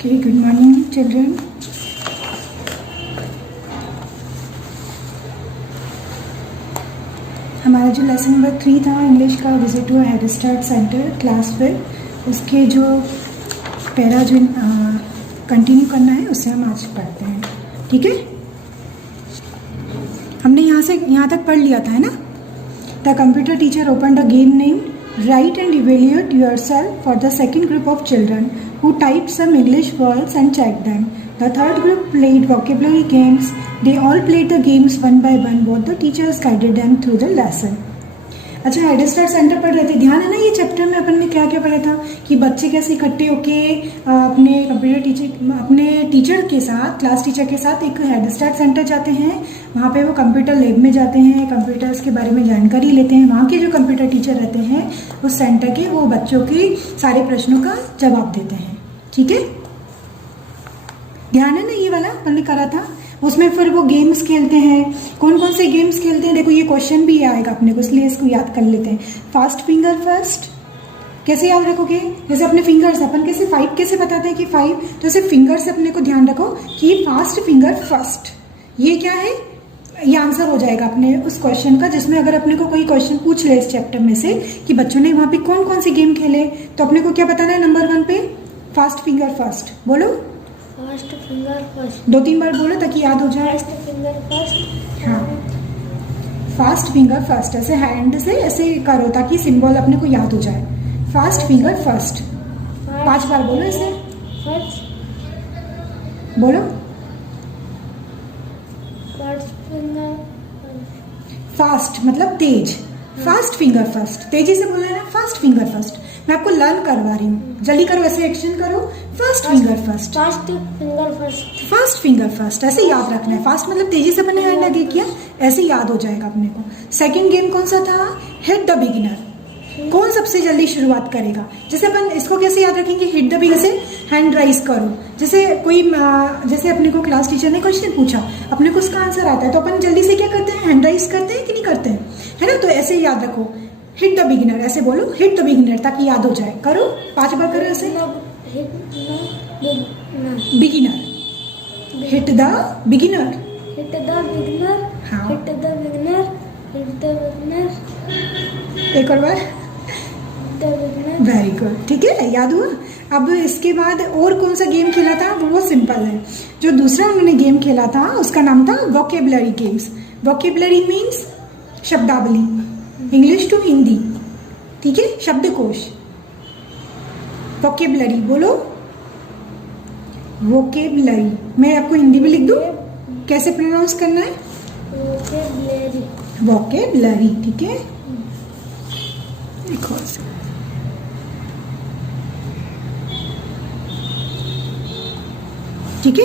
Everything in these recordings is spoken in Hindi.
Okay, good morning, children. हमारा जो लेसन नंबर 3 था इंग्लिश का, visit to head start centre class 5, उसके जो पैरा जो कंटिन्यू करना है उससे हम आज पढ़ते हैं. ठीक है, हमने यहाँ से यहाँ तक पढ़ लिया था, है ना. The computer teacher open a game name Write and evaluate yourself for the second group of children who typed some English words and checked them. The third group played vocabulary games. They all played the games one by one. Both the teachers guided them through the lesson. अच्छा, हेड स्टार्ट सेंटर पढ़ रहे थे. ध्यान है ना, ये चैप्टर में अपन ने क्या क्या पढ़ा था कि बच्चे कैसे इकट्ठे होके अपने कंप्यूटर टीचर, अपने टीचर के साथ, क्लास टीचर के साथ एक हेड स्टार्ट सेंटर जाते हैं. वहाँ पे वो कंप्यूटर लैब में जाते हैं, कंप्यूटर्स के बारे में जानकारी लेते हैं. वहाँ के जो कंप्यूटर टीचर रहते हैं उस सेंटर के, वो बच्चों के सारे प्रश्नों का जवाब देते हैं. ठीक है, ध्यान है ना, ये वाला अपन ने करा था. उसमें फिर वो गेम्स खेलते हैं. कौन कौन से गेम्स खेलते हैं, देखो ये क्वेश्चन भी आएगा अपने को, इसलिए इसको याद कर लेते हैं. फास्ट फिंगर फर्स्ट कैसे याद रखोगे, जैसे अपने फिंगर्स, अपन कैसे 5 कैसे बताते हैं कि 5, तो ऐसे फिंगर्स अपने को ध्यान रखो कि फास्ट फिंगर फर्स्ट. ये क्या है, ये आंसर हो जाएगा अपने उस क्वेश्चन का, जिसमें अगर अपने को कोई क्वेश्चन पूछ ले इस चैप्टर में से कि बच्चों ने वहां पे कौन कौन से गेम खेले, तो अपने को क्या बताना है, नंबर 1 पे फास्ट फिंगर फर्स्ट. बोलो फास्ट फिंगर फर्स्ट. 2-3 बार बोलो ताकि याद हो जाए. Fast finger first. हाँ, फास्ट फिंगर फर्स्ट. ऐसे हैंड से ऐसे करो ताकि सिंबल अपने को याद हो जाए. फास्ट फिंगर फर्स्ट 5 बार बोलो इसे. फर्स्ट बोलो फर्स्ट फिंगर. फास्ट मतलब तेज. फास्ट फिंगर फर्स्ट, तेजी से बोलना है ना, फास्ट फिंगर फर्स्ट. मैं आपको लर्न करवा रही हूँ, जल्दी करो, ऐसे एक्शन करो. Fast finger first. Fast finger first. Fast finger first ऐसे याद रखना है. फास्ट मतलब तेजी से अपने हैंड आगे किया, ऐसे याद हो जाएगा अपने को. सेकंड गेम कौन सा था, हिट द बिगिनर. कौन सबसे जल्दी शुरुआत करेगा, जैसे अपन इसको कैसे याद रखेंगे, हिट द बिगिनर से हैंड राइज करो. जैसे कोई, जैसे अपने को क्लास टीचर ने क्वेश्चन पूछा, अपने को उसका आंसर आता है, तो अपन जल्दी से क्या करते हैं, हैंड राइज करते हैं कि नहीं करते हैं, है ना. तो ऐसे याद रखो, हिट द बिगिनर, ऐसे बोलो हिट द बिगिनर ताकि याद हो जाए. करो 5 बार करो ऐसे. Beginner, hit the beginner. Hit the beginner. हाँ. Hit the beginner. Hit the beginner. एक और बार. वेरी गुड, ठीक है, याद हुआ. अब इसके बाद और कौन सा गेम खेला था, वो बहुत सिंपल है. जो दूसरा उन्होंने गेम खेला था उसका नाम था वोकेबलरी गेम्स. वोकेबलरी मीन्स शब्दावली, इंग्लिश टू हिंदी. ठीक है, शब्दकोश. वोकेबलरी बोलो, वोकेबलरी. मैं आपको हिंदी में लिख दूं, कैसे प्रोनाउंस करना है, वोकेबलरी. वोकेबलरी. ठीक है, एक और से. ठीक है,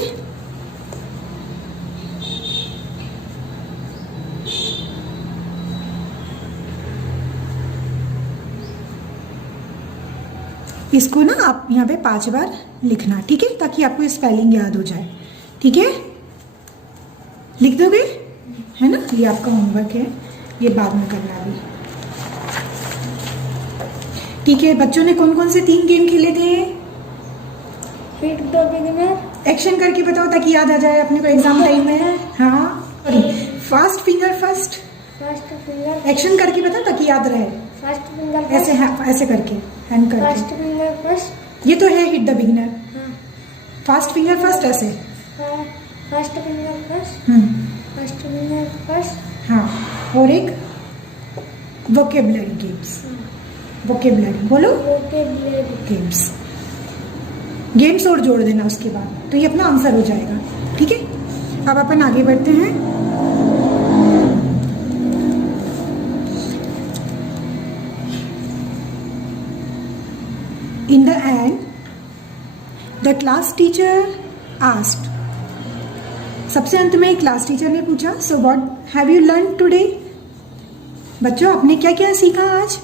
इसको ना आप यहाँ पे 5 बार लिखना. ठीक है, ताकि आपको स्पेलिंग याद हो जाए. ठीक है, लिख दोगे, है ना. ये आपका होमवर्क है, ये बाद में करना भी. ठीक है, बच्चों ने कौन कौन से 3 गेम खेले थे, हिट द बिगिनर. एक्शन करके बताओ ताकि याद आ जाए अपने को एग्जाम टाइम में. हाँ, fast finger first. Fast finger. Action करके बताओ ताकि याद रहे. Fast finger. ऐसे ऐसे करके हैंड करके. Fast finger first. ये तो है हिट द बिगिनर. हाँ. फास्ट फिंगर फर्स्ट ऐसे. Fast finger first. Fast finger first. हाँ, और एक वोकेबलरी गेम्स. वोकेबलरी बोलो, वोकेबलरी गेम्स. गेम्स और जोड़ देना उसके बाद, तो ये अपना आंसर हो जाएगा. ठीक है, अब अपन आगे बढ़ते हैं. In the end the class teacher asked. सबसे अंत में क्लास टीचर ने पूछा, so what have you learn today. बच्चों आपने क्या क्या सीखा आज.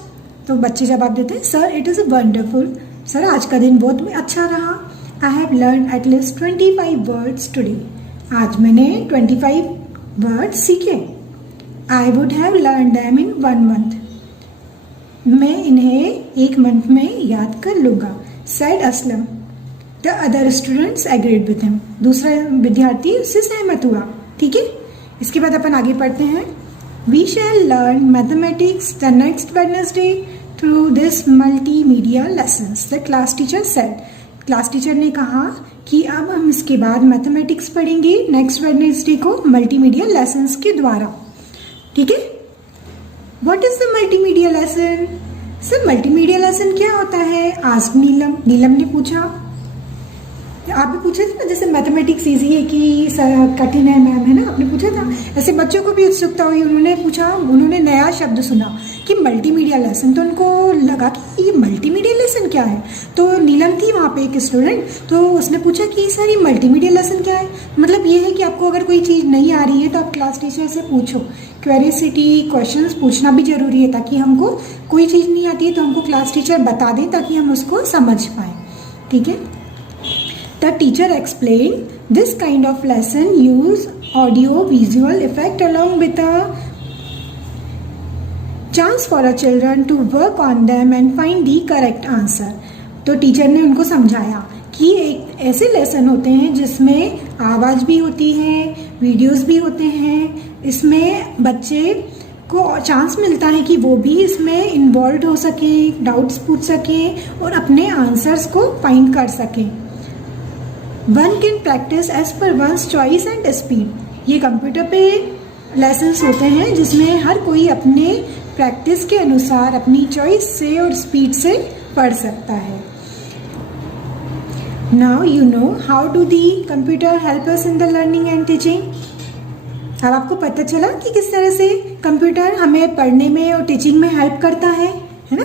तो बच्चे जवाब देते हैं, sir it is wonderful. Sir आज का दिन बहुत अच्छा रहा. I have learn at least 25 words today. आज मैंने 25 वर्ड्स सीखे. I would have learn them in 1 month. मैं इन्हें 1 मंथ में याद कर लूंगा. Sad Aslam. The other students agreed with him, दूसरा विद्यार्थी उससे सहमत हुआ। ठीक है, इसके बाद अपन आगे पढ़ते हैं। We shall learn mathematics the next Wednesday through this multimedia lessons, the class teacher said. Class teacher ने कहा कि अब हम इसके बाद मैथमेटिक्स पढ़ेंगे नेक्स्ट वेडनेसडे को मल्टीमीडिया लेसन्स के द्वारा। ठीक है, what is the multimedia lesson? Sir multimedia lesson क्या होता है? आस्क नीलम, नीलम ने पूछा। आप भी पूछे थे ना, जैसे मैथमेटिक्स इजी है कि कठिन है मैम, है ना, आपने पूछा था। ऐसे बच्चों को भी उत्सुकता हुई, उन्होंने पूछा, उन्होंने नया शब्द सुना कि मल्टीमीडिया लेसन, तो उनको लगा कि ये मल्टीमीडिया लेसन क्या है। तो नीलम थी वहाँ पे एक स्टूडेंट, तो उसने पूछा कि सर ये मल्टीमीडिया लेसन क्या है? मतलब ये है कि आपको अगर कोई चीज़ नहीं आ रही है तो आप क्लास टीचर से पूछो। क्यूरियोसिटी, क्वेश्चंस पूछना भी जरूरी है, ताकि हमको कोई चीज़ नहीं आती है तो हमको क्लास टीचर बता दें ताकि हम उसको समझ पाएँ। ठीक है, The teacher explained this kind of lesson use audio visual effect along with a chance for a children to work on them and find the correct answer. तो टीचर ने उनको समझाया कि एक ऐसे लेसन होते हैं जिसमें आवाज़ भी होती है, वीडियोस भी होते हैं, इसमें बच्चे को चांस मिलता है कि वो भी इसमें इन्वॉल्व हो सके, डाउट्स पूछ सकें और अपने आंसर्स को फाइंड कर सकें। One can practise as per one's choice and speed. ये कंप्यूटर पे लेसन्स होते हैं जिसमें हर कोई अपने प्रैक्टिस के अनुसार अपनी चॉइस से और स्पीड से पढ़ सकता है। Now you know how do the computer help us in the learning and teaching. अब आपको पता चला कि किस तरह से कंप्यूटर हमें पढ़ने में और टीचिंग में हेल्प करता है ना।